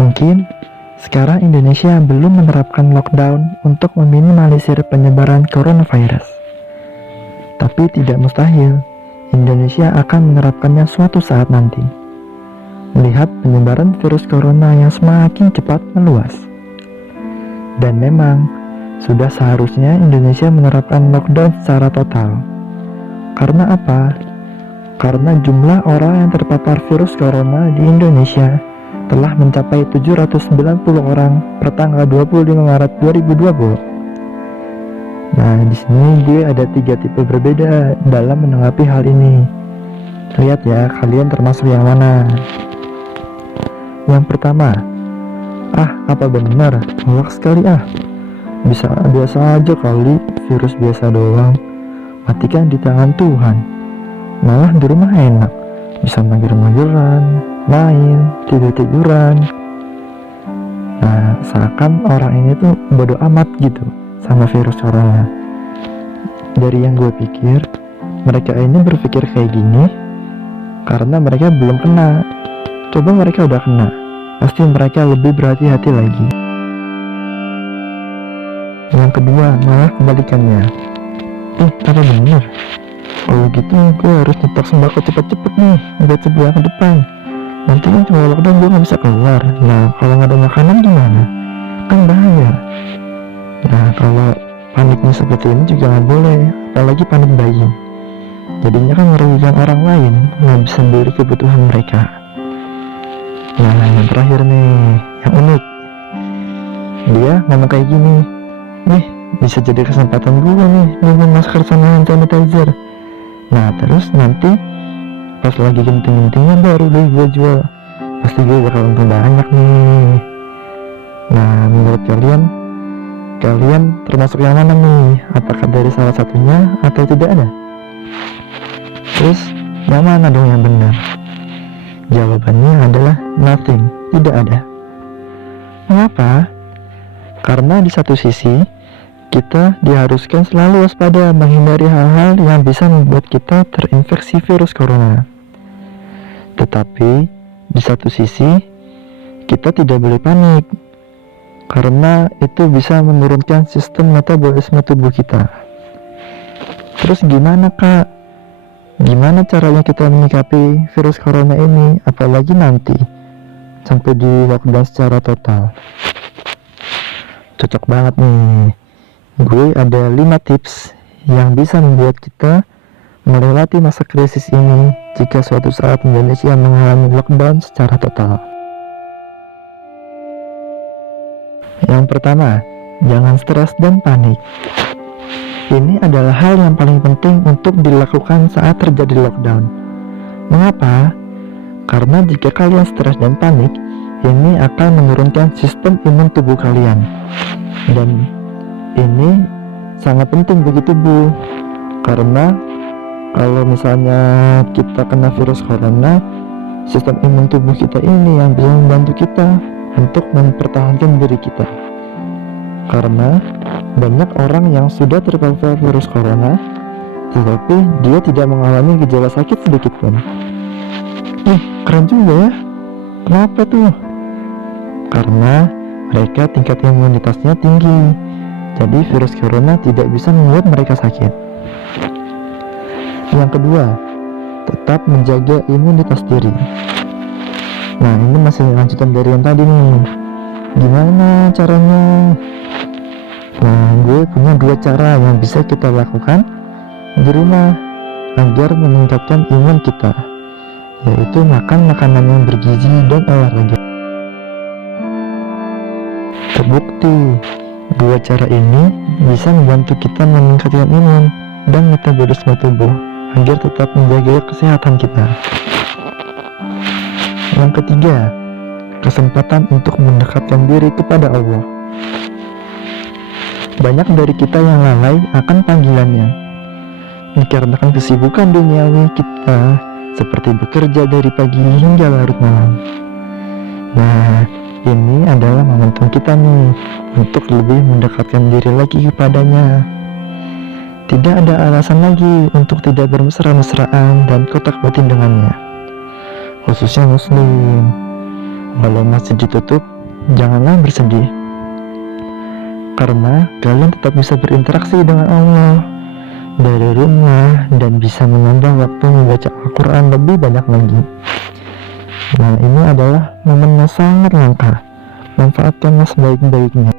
Mungkin sekarang Indonesia belum menerapkan lockdown untuk meminimalisir penyebaran coronavirus. Tapi tidak mustahil, Indonesia akan menerapkannya suatu saat nanti. Melihat penyebaran virus corona yang semakin cepat meluas. Dan memang, sudah seharusnya Indonesia menerapkan lockdown secara total. Karena apa? Karena jumlah orang yang terpapar virus corona di Indonesia telah mencapai 790 orang per tanggal 25 Maret 2020. Nah, di sini gue ada 3 tipe berbeda dalam menanggapi hal ini. Lihat ya, kalian termasuk yang mana? Yang pertama, apa benar? Hoax sekali Bisa biasa aja kali, virus biasa doang. Matikan di tangan Tuhan. Malah di rumah enak, bisa mager-mageran, main, tidur-tiduran. Nah, seakan orang ini tuh bodoh amat gitu sama virus corona. Dari yang gue pikir, mereka ini berpikir kayak gini karena mereka belum kena. Coba mereka udah kena, pasti mereka lebih berhati-hati lagi. Yang kedua, malah kebalikannya. Apa bener? Kalau gitu gue harus nyetok sembako cepet-cepet nih, buat sebulan ke depan. Nanti kan cuma lockdown, gue gak bisa keluar. Nah, kalau gak ada makanan gimana? Kan bahaya. Nah, kalau paniknya seperti ini juga gak boleh, apalagi panik bayi. Jadinya kan merugikan orang lain, gak bisa memberi kebutuhan mereka. Nah, yang terakhir nih, yang unik. Dia ngomong kayak gini, nih bisa jadi kesempatan gue nih beli masker sama hand sanitizer. Nah, terus nanti pas lagi genting-gentingnya baru deh gue jual. Pasti gue bakal untung banyak nih. Nah, menurut kalian termasuk yang mana nih? Apakah dari salah satunya atau tidak ada? Terus yang mana dong yang benar? Jawabannya adalah nothing, tidak ada. Mengapa? Karena di satu sisi kita diharuskan selalu waspada menghindari hal-hal yang bisa membuat kita terinfeksi virus corona. Tetapi di satu sisi kita tidak boleh panik karena itu bisa menurunkan sistem metabolisme tubuh kita. Terus gimana kak? Gimana caranya kita menyikapi virus corona ini, apalagi nanti sampai di lockdown secara total? Cocok banget nih. Gue ada 5 tips yang bisa membuat kita melewati masa krisis ini jika suatu saat Indonesia mengalami lockdown secara total. Yang pertama, jangan stres dan panik. Ini adalah hal yang paling penting untuk dilakukan saat terjadi lockdown. Mengapa? Karena jika kalian stres dan panik, ini akan menurunkan sistem imun tubuh kalian. Dan ini sangat penting bagi tubuh. Karena kalau misalnya kita kena virus corona, sistem imun tubuh kita ini yang bisa membantu kita untuk mempertahankan diri kita. Karena banyak orang yang sudah terpapar virus corona, tetapi dia tidak mengalami gejala sakit sedikit pun. Keren juga ya. Kenapa tuh? Karena mereka tingkat imunitasnya tinggi. Jadi virus corona tidak bisa membuat mereka sakit. Yang kedua, tetap menjaga imunitas diri. Nah, ini masih lanjutan dari yang tadi nih. Gimana caranya? Nah, gue punya 2 cara yang bisa kita lakukan di rumah agar meningkatkan imun kita, yaitu makan makanan yang bergizi dan olahraga. Terbukti, 2 cara ini bisa membantu kita meningkatkan imun dan metabolisme tubuh agar tetap menjaga kesehatan kita. Yang ketiga, kesempatan untuk mendekatkan diri kepada Allah. Banyak dari kita yang lalai akan panggilannya dikarenakan kesibukan duniawi kita seperti bekerja dari pagi hingga larut malam. Nah, ini adalah momentum kita nih untuk lebih mendekatkan diri lagi kepadanya. Tidak ada alasan lagi untuk tidak bermesra-mesraan dan kotak batin dengannya, khususnya muslim. Walau masjid ditutup, janganlah bersedih, karena kalian tetap bisa berinteraksi dengan Allah dari rumah dan bisa menambah waktu membaca Al-Quran lebih banyak lagi. Nah, ini adalah momen yang sangat langka. Manfaatkanlah sebaik-baiknya,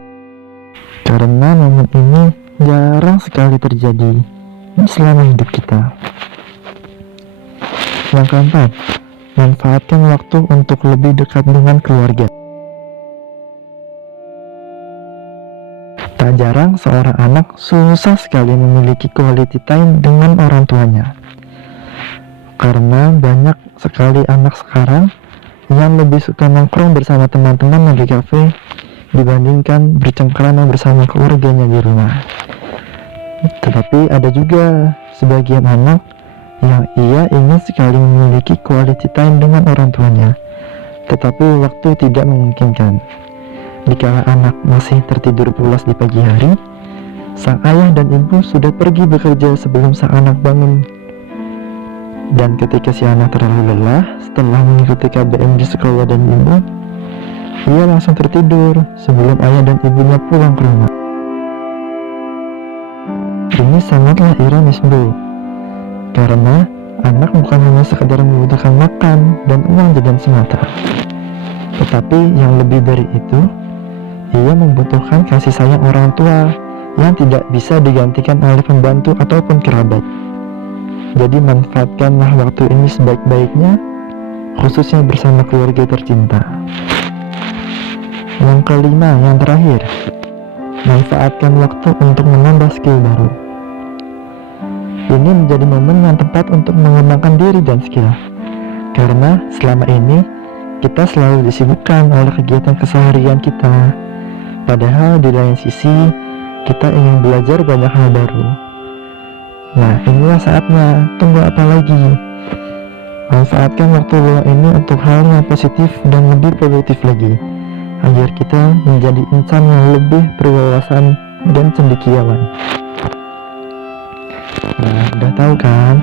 karena momen ini jarang sekali terjadi selama hidup kita. Yang keempat, manfaatkan waktu untuk lebih dekat dengan keluarga. Tak jarang seorang anak susah sekali memiliki quality time dengan orang tuanya, karena banyak sekali anak sekarang yang lebih suka nongkrong bersama teman-teman di kafe dibandingkan bercengkrama bersama keluarganya di rumah. Tetapi ada juga sebagian anak yang ia ingin sekali memiliki quality time dengan orang tuanya, tetapi waktu tidak memungkinkan. Dikala anak masih tertidur pulas di pagi hari, sang ayah dan ibu sudah pergi bekerja sebelum sang anak bangun. Dan ketika si anak terlalu lelah setelah mengikuti KBM di sekolah dan ibu, ia langsung tertidur sebelum ayah dan ibunya pulang ke rumah. Ini sangatlah ironis, bro, karena anak bukan hanya sekedar membutuhkan makan dan uang jajan semata, tetapi yang lebih dari itu, ia membutuhkan kasih sayang orang tua yang tidak bisa digantikan oleh pembantu ataupun kerabat. Jadi manfaatkanlah waktu ini sebaik-baiknya, khususnya bersama keluarga tercinta. Yang kelima, yang terakhir, manfaatkan waktu untuk menambah skill baru. Ini menjadi momen yang tepat untuk mengembangkan diri dan skill, karena selama ini kita selalu disibukkan oleh kegiatan keseharian kita. Padahal di lain sisi, kita ingin belajar banyak hal baru. Nah, inilah saatnya, tunggu apa lagi? Manfaatkan waktu luang ini untuk hal yang positif dan lebih produktif lagi, agar kita menjadi insan yang lebih berwawasan dan cendekiawan. Nah, udah tahu kan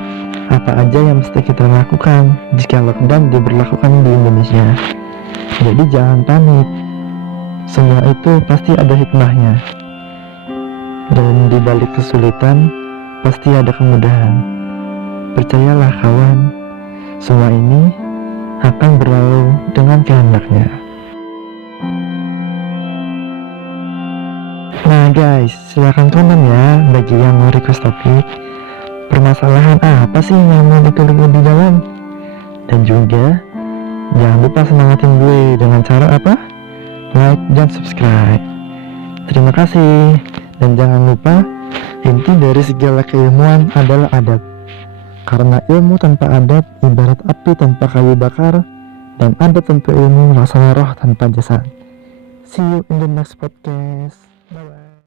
apa aja yang mesti kita lakukan jika lockdown diberlakukan di Indonesia. Jadi jangan panik, semua itu pasti ada hikmahnya, dan di balik kesulitan pasti ada kemudahan. Percayalah kawan, semua ini akan berlalu dengan kehendaknya. Nah guys, silahkan komen ya bagi yang mau request topik. Permasalahan apa sih yang mau dikulik lebih dalam? Dan juga jangan lupa semangatin gue dengan cara apa? Like dan subscribe. Terima kasih. Dan jangan lupa, inti dari segala keilmuan adalah adab. Karena ilmu tanpa adab ibarat api tanpa kayu bakar, dan adab tanpa ilmu rasanya roh tanpa jasad. See you in the next podcast.